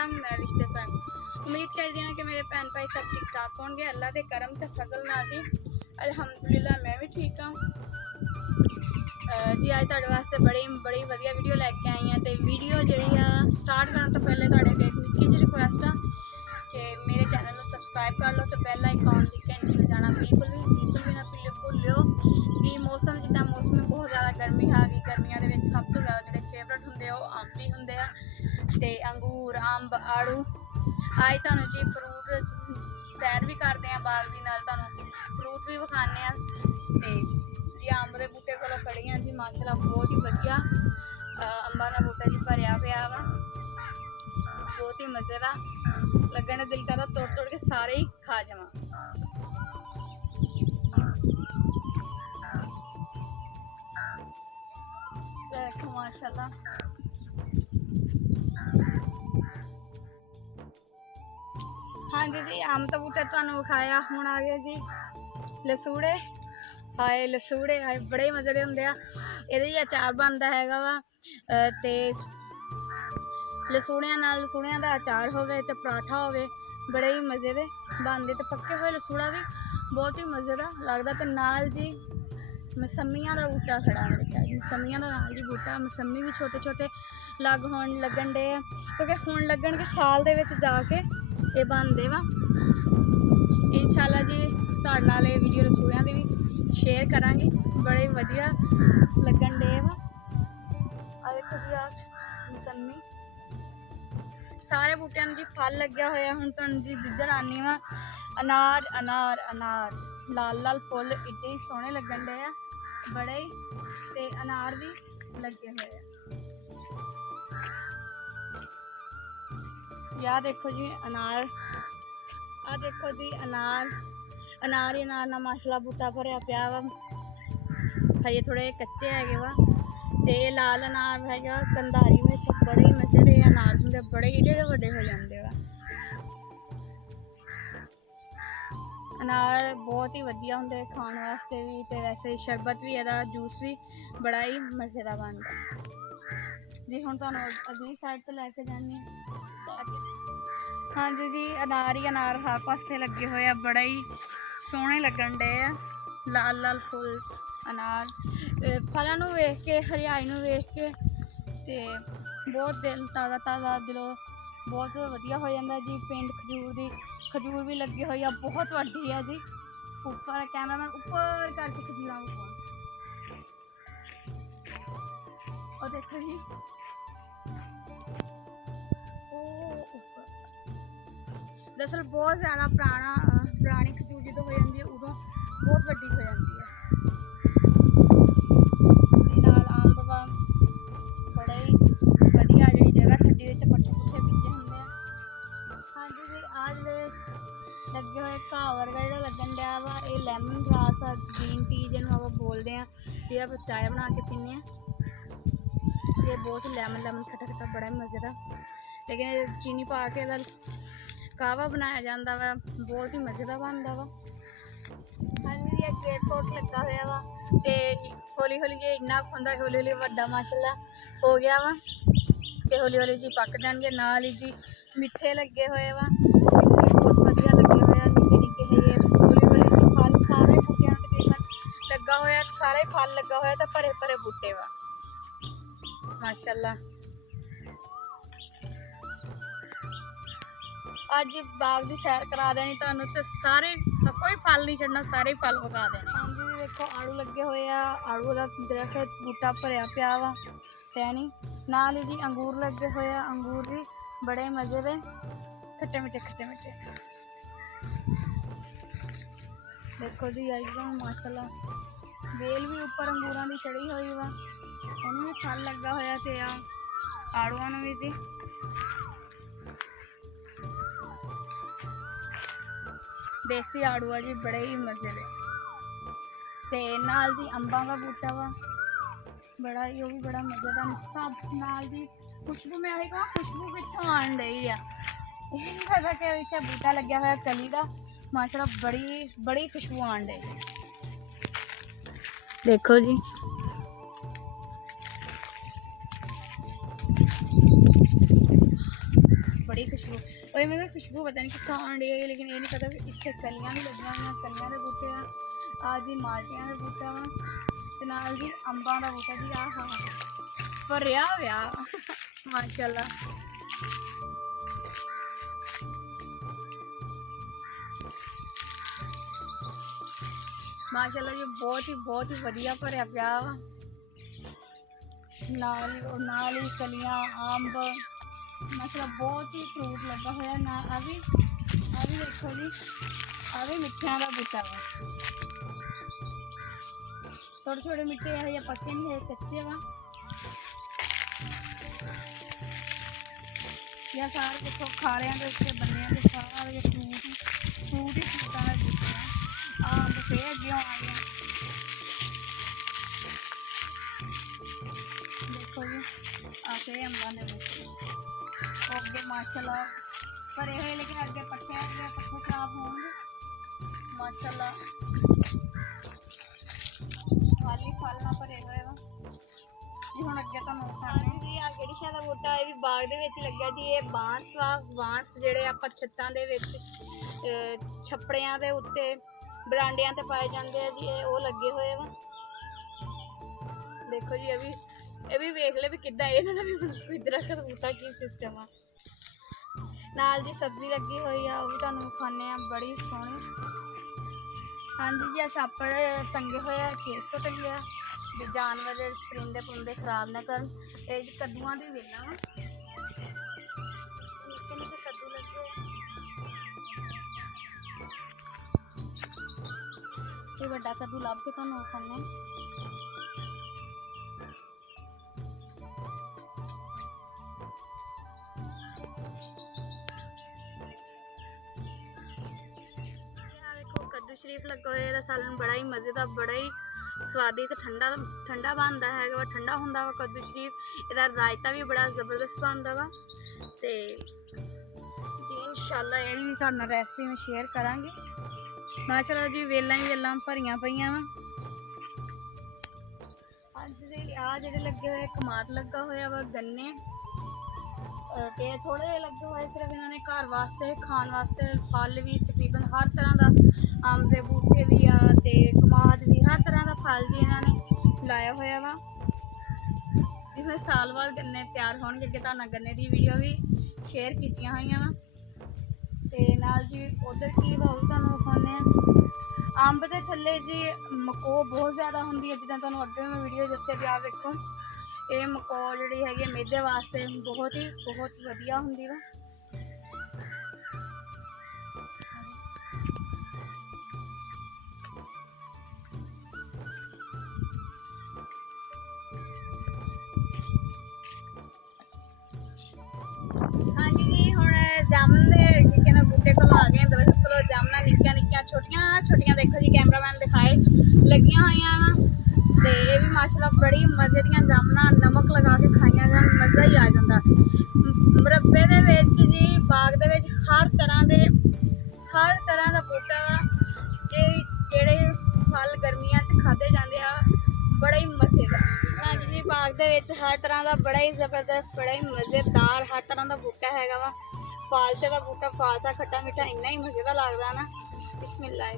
ढंग नाल रिश्ते सन। उम्मीद करदी हां कि मेरे भैन भाई सब ठीक ठाक होणगे अल्लाह दे करम ते फजल नाल जी। अलहमदुलिल्लाह मैं भी ठीक हाँ जी। अज तुहाडे वास्ते बड़ी वधिया वीडियो लैके आई हाँ। तो वीडियो जिहड़ी आ स्टार्ट करन तो पहले तुहाडे अगे एक निक्की जी रिक्वेस्ट आ कि मेरे चैनल को सबसक्राइब कर लो तो बेल आइकॉन की घंटी बजाना बिल्कुल भी ना भुल्लिओ जी। मौसम जिदा मौसम बहुत ज़्यादा गर्मी आ गई। गर्मियों के सब तो ज़्यादा जो फेवरेट होंगे अंब ही होंगे ते अंगूर अंब आड़ू। अज तुहानू जी फ्रूट सैर भी करते हैं बाग की नाल तुहानू फ्रूट भी विखाने ते जी अंब के बूटे को खड़ी हाँ जी। माशाल्लाह बहुत ही वधिया अंबा का बूटा जी भरिया पिया वा बहुत ही मजे का लगन दिल करता तोड़ के सारे ही खा जावा। देखो माशाल्लाह हाँ जी जी अंब तो बूटे तुहानू विखाया। हुण आ गए जी लसूड़े। हाए लसूड़े हाए बड़े ही मजे के होंगे आ। इहदे ही अचार बनता हैगा वा ते लसूड़ियां दा अचार होवे ते पराठा होवे बड़े ही मजे दे बनते। तो पक्के हुए लसूड़ा भी बहुत ही मजे का लगता। तो नाल जी मसम्मियां का बूटा खड़ा मेरे ख्याल मसम्मियां का नाल जी बूटा मसम्मी भी छोटे छोटे लगन डे क्योंकि हुण लगन के साल दे विच जाके ये बनते वा। इंशाल्लाह जी तुहाडे नाल ये वीडियो लसूड़ियां दी भी शेयर करांगी बड़े वधिया लगन डे वा। आ देखो जी आ मसम्मी सारे बूटियां जी फल लग्या होया। हुण तुहानू जी जिधर आनी वा अनार अनार अनार लाल लाल फुल एडे ही सोहने लगन डे आ बड़े ही ते अनार भी लगे हुए या देखो जी अनार आ देखो जी अनार अनार ही अनार ना माशाल्लाह बूटा भरिया पिया वा। हजे थोड़े कच्चे है वा ते लाल अनार है कंधारी में बड़े ही मजे के अनार होंगे बड़े एडे वड्डे हो जाते वा। अनार बहुत ही वधिया होंगे खाने वास्ते भी ते वैसे शरबत भी एदा जूस भी बड़ा ही मजे का बनता जी। हुण तुहानू अगली साइड तो लैके जानी हाँ जी जी अनार ही अनार हर पासे लगे हुए आ बड़े ही सोहने लगन डे आ लाल लाल फुल अनार फलों वेख के हरियाली वेख के ते बहुत दिल ताज़ा ताज़ा दिलों बहुत वधिया हो जाता जी। पिंड खजूर भी लगी हुई है बहुत वड्डी है जी। ऊपर कैमरा मैं ऊपर करके खजूर और देखो जी दरअसल बहुत ज़्यादा पुरानी खजूर जो हो जाती है उदों बहुत वड्डी हो जाती है। नाल अंब वा बड़े ही वधिया जी जगह छड्डी हुई पट्ठे पुट्ठे बीजे होंगे। हाँ जी जी आज लगे हुए घाह वर्गा जो लगन डा वा ये लैमन ग्रास आ ग्रीन टी जिन्होंने आप बोलते हैं ये चाय बना के पीने ये बहुत लैमन लैमन खट्टा खट्टा बड़ा मजे का लेकिन चीनी पा के कावा बनाया जाता वा बहुत ही मजे का बनता वा। हाँ जी एक गेट कोट लगा हुआ वा ते हौली हौली जी इन्ना होंदा हौली हौली वड्डा माशाल्लाह हो गया वा ते हौली हौली जी पक जाएंगे। नाल ही जी मिठे लगे हुए वा बहुत वधिया लगे हुए निके निके है ये हौली हौली जी फल सारे बूटियां तकरीबन लगा होया सारे फल लगा होया तो भरे भरे बूटे वा माशाल्लाह। अज बाग की सैर करा देनी तुहानू तो सारे कोई फल नहीं छड़ना सारे फल विखा देने। हाँ जी देखो आड़ू लगे हुए आ आड़ू का दरख्त बूटा भरिया पिया वा टहनी नाल ही जी अंगूर लगे हुए आ अंगूर भी बड़े मजे दे खट्टे मिट्टे देखो जी आई माशाल्लाह बेल भी उपर अंगूर की चढ़ी हुई वा उन्होंने भी फल लगा होया ते आड़ूआ भी जी देसी आड़ूआ जी बड़े ही मजे दे ते नाल जी अंबा का बूटा वा बड़ा ही भी बड़ा मजे का सब नाल जी खुशबू में आई कहा खुशबू कितों आन रही है पता कि इतने बूटा लग्या हुआ कली का माशाल्लाह बड़ी खुशबू आन रही देखो जी। बड़ी बड़ी खुशबू और मैं खुशबू पता नहीं कितना आने डई लेकिन ये नहीं पता इतने कलियां भी लगियां हुई कलियां के बूटे आ जी माल्टियां के बूटा वा ते नाल जी अंबां दा बूटा जी आ हा भरिया होया माशाअल्लाह। माशाअल्लाह जी बहुत ही वधिया भरिया पिया वा नाल ही कलियां अंब मतलब बहुत ही फ्रूट लगा हुआ ना अभी देखो जी अभी मिठिया का बूटा वा थोड़े थोड़े मिठे है या पक्के नहीं है कच्चे वा या सारे देखो खाड़िया के उत्ते बने तो सारे फ्रूट ही फ्रूटा के बूटे अंब फिर अगे आ गए देखो जी आके अंबा ने अगे माशाअल्लाह भरे हुए लेकिन अगे पट्टे खराब होंगे माशाअल्लाह खाली फल ना भरे हुए वा जी हुण अगे तुहानूं दिखाने जी आ किहड़ी शै दा बूटा है भी बाग दे विच लग्गिया जी ये बांस वा बांस जिहड़े आपां छत्तां दे विच छप्पड़ियां दे उत्ते बरांडियां ते पाए जांदे आ जी वो लगे हुए वा देखो जी ये भी वेख ले भी किदा इन्हां दा भी दरखत बूटा की सिस्टम आ नाल जी सब्जी लगी हुई है वो भी तुहानूं दिखाने बड़ी सोहनी। हाँ जी जी छापड़ टंगे हुए केस तो टंगे भी जानवर परिंदे पुंदे खराब ना कर कद्दूआं दी वेला वा निक्के निक्के कद्दू लगे ये बड़ा कद्दू लभ के तुहानूं दिखाने कद्दू शरीफ लगा हुआ सालन बड़ा ही मज़ेदार बड़ा ही स्वादी तो ठंडा बनता है ठंडा होंदा वा कद्दू शरीफ इहदा रायता भी बड़ा जबरदस्त बनता वा ते जी इंशाल्लाह ये भी तुहाडे नाल रेसिपी में शेयर करांगे। माशाल्लाह जी वेलां ही वेलां भरियां पईयां वा अज दे आ जेहड़े लगे हुए कमाद लगा होया वा गन्ने ते थोड़े लगे हुए सिर्फ इन्होंने घर वास्ते खाण वास्ते फल भी तकरीबन हर तरह का अंब के बूटे भी आ ते कमाद भी हर तरह का फल जी इन्होंने लाया होया वा जिसमें साल बाद गन्ने तैयार होणगे अगे तुहाडे नाल गन्ने की वीडियो भी शेयर कीतियां होईयां वा ते नाल जी उधर की भाव तुहानूं दिखाने अंब के थल्ले जी मको बहुत ज़्यादा होंदी है जिद्दां तुहानूं अगे मैं वीडियो दस्सिया भी आ वेखो ये मको जी है मेदे वास्ते बहुत वधिया होंदी वा हाँ जी जी हुण जामुन के कहना बूटे को आ गए दरख्त को जामुना निक्कियां निक्कियां छोटियां देखो जी कैमरामैन दिखाए लगियां हुई वा ते ये भी माशाल्लाह बड़ी मज़े दियां जामुना नमक लगा के खाइया जान मज़ा ही आ जाता मुरब्बे दे विच जी बाग दे विच हर तरह का बूटा ये जेहड़े फल गर्मियां च खाधे जाते आ बड़ा ही मज़ेदार। हाँ जी बाग दे विच हर तरह का बड़ा ही जबरदस्त बड़ा ही मज़ेदार हर तरह का बूटा हैगा वा फालसे का बूटा फालसा खट्टा मीठा इन्ना ही मज़ेदार लगता ना बिस्मिल्लाह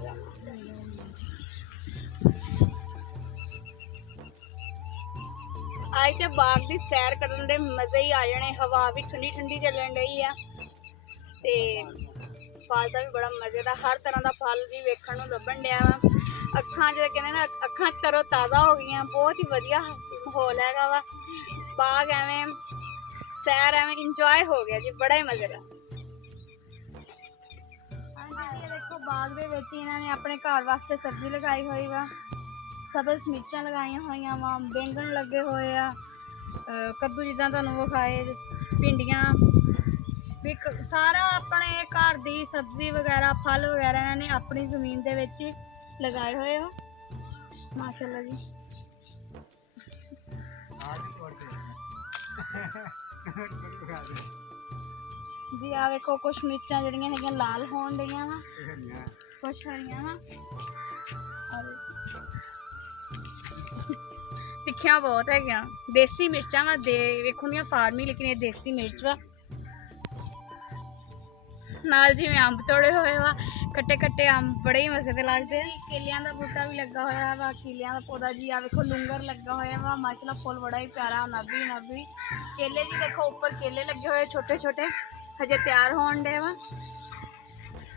आज तो बाग की सैर करने के मज़े ही आ जाने हवा भी ठंडी ठंडी चलन रही है ते फालसा भी बड़ा मज़ेदार हर तरह का फल भी वेखण नूं लभण दिया वा अखां जो कहते ना अखां तरो ताज़ा हो गई बहुत ही वधिया माहौल हैगा वा बाग एवें सैर एवें इंजॉय हो गया जी बड़ा ही मज़ेदार। देखो बाग दे विच इन्होंने अपने घर वास्ते सब्जी लगाई हुई वा सब्ज़ मिर्चां लगाई हुई वा बैंगन लगे हुए आ कद्दू जिद्दां तुहानूं विखाए भिंडियां भी सारा अपने घर की सब्जी वगैरह फल वगैरह इन्होंने अपनी जमीन दे विच ही लगाए हुए वा माशाल्लाह जी। जी आ देखो कुछ मिर्चां जड़ियां है लाल होण डईयां वा कुछ हरियां वा और तिखियां बहुत है देसी मिर्चा वा देखो फार्मी लेकिन ये देसी मिर्च वा ਨਾਲ ਜਿਵੇਂ ਅੰਬ ਤੋੜੇ ਹੋਏ ਵਾ, ਕੱਟੇ ਕੱਟੇ ਅੰਬ ਬੜੇ ਹੀ ਮਜ਼ੇ ਦੇ ਲੱਗਦੇ ਆ। ਕੇਲਿਆਂ ਦਾ ਬੂਟਾ ਵੀ ਲੱਗਾ ਹੋਇਆ ਵਾ, ਕੇਲਿਆਂ ਦਾ ਪੌਦਾ ਜੀ ਆ ਵੇਖੋ, ਲੰਗਰ ਲੱਗਾ ਹੋਇਆ ਵਾ ਮਾਸ਼ਾਅੱਲਾ, ਫੁੱਲ ਬੜਾ ਹੀ ਪਿਆਰਾ ਨਾਭੀ ਨਾਭੀ। ਕੇਲੇ ਜੀ ਦੇਖੋ ਉੱਪਰ ਕੇਲੇ ਲੱਗੇ ਹੋਏ ਛੋਟੇ ਛੋਟੇ, ਹਜੇ ਤਿਆਰ ਹੋਣ ਡੇ ਵਾ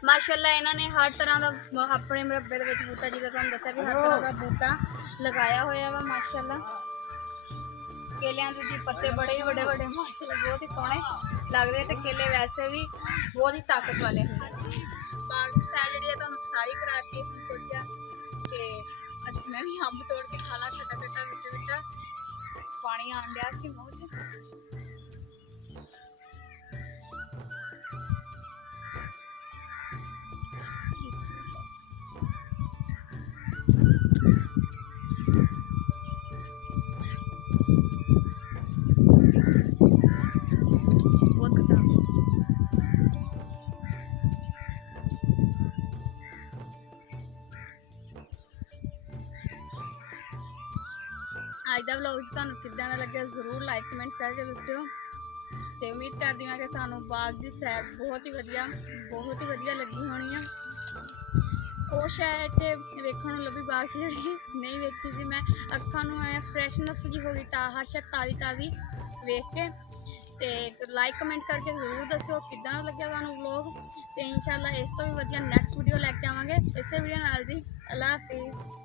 ਮਾਸ਼ਾਅੱਲਾ। ਇਹਨਾਂ ਨੇ ਹਰ ਤਰ੍ਹਾਂ ਦਾ ਆਪਣੇ ਮਰੱਬੇ ਦੇ ਵਿੱਚ ਬੂਟਾ, ਜਿੱਦਾਂ ਤੁਹਾਨੂੰ ਦੱਸਿਆ ਵੀ ਹਰ ਤਰ੍ਹਾਂ ਦਾ ਬੂਟਾ ਲਗਾਇਆ ਹੋਇਆ ਵਾ ਮਾਸ਼ਾਅੱਲਾ। ਕੇਲਿਆਂ ਦੇ ਜੀ ਪੱਤੇ ਬੜੇ ਹੀ ਵੱਡੇ ਵੱਡੇ ਮਾਸ਼ਾਅੱਲਾ, ਬਹੁਤ ਹੀ ਸੋਹਣੇ ਲੱਗਦੇ ਤੇ ਕੇਲੇ ਵੈਸੇ ਵੀ ਬਹੁਤ ਹੀ ਤਾਕਤ ਵਾਲੇ ਹੁੰਦੇ। ਬਾਕੀ ਸਾਈਡ ਜਿਹੜੀ ਹੈ ਤੁਹਾਨੂੰ ਸਾਰੀ ਕਰਾ ਕੇ ਸੋਚਿਆ ਕਿ ਅਸੀਂ ਮੈਂ ਵੀ ਅੰਬ ਤੋੜ ਕੇ ਖਾ ਲਾਂ, ਖੱਟਾ ਖੱਟਾ ਵਿੱਚ ਵਿੱਚ ਪਾਣੀ ਆਣ ਡਿਆ ਸੀ ਮੂੰਹ 'ਚ। ਅੱਜ ਦਾ ਵਲੌਗ ਤੁਹਾਨੂੰ ਕਿੱਦਾਂ ਦਾ ਲੱਗਿਆ ਜ਼ਰੂਰ ਲਾਈਕ ਕਮੈਂਟ ਕਰਕੇ ਦੱਸਿਓ ਤੇ ਉਮੀਦ ਕਰਦੀ ਹਾਂ ਕਿ ਤੁਹਾਨੂੰ ਬਾਗ ਦੀ ਸੈਰ ਬਹੁਤ ਹੀ ਵਧੀਆ ਲੱਗੀ ਹੋਣੀ ਆ। ਉਹ ਸ਼ਾਇਦ ਤੇ ਵੇਖਣ ਨੂੰ ਲੱਭੀ ਬਾਗ ਸੀ ਜਿਹੜੀ ਨਹੀਂ ਵੇਖੀ ਸੀ ਮੈਂ, ਅੱਖਾਂ ਨੂੰ ਐ ਫਰੈਸ਼ਨੈਸ ਜੀ ਹੋ ਗਈ ਤਾਂ ਤਾਜ਼ੀ ਵੇਖ ਕੇ। ਤੇ ਲਾਈਕ ਕਮੈਂਟ ਕਰਕੇ ਜ਼ਰੂਰ ਦੱਸਿਓ ਕਿੱਦਾਂ ਦਾ ਲੱਗਿਆ ਤੁਹਾਨੂੰ ਵਲੌਗ ਤੇ ਇਨਸ਼ਾਅੱਲਾ ਇਸ ਤੋਂ ਵੀ ਵਧੀਆ ਨੈਕਸਟ ਵੀਡੀਓ ਲੈ ਕੇ ਆਵਾਂਗੇ ਇਸੇ ਵੀਡੀਓ ਨਾਲ ਜੀ। ਅੱਲਾ ਹਾਫਿਜ਼।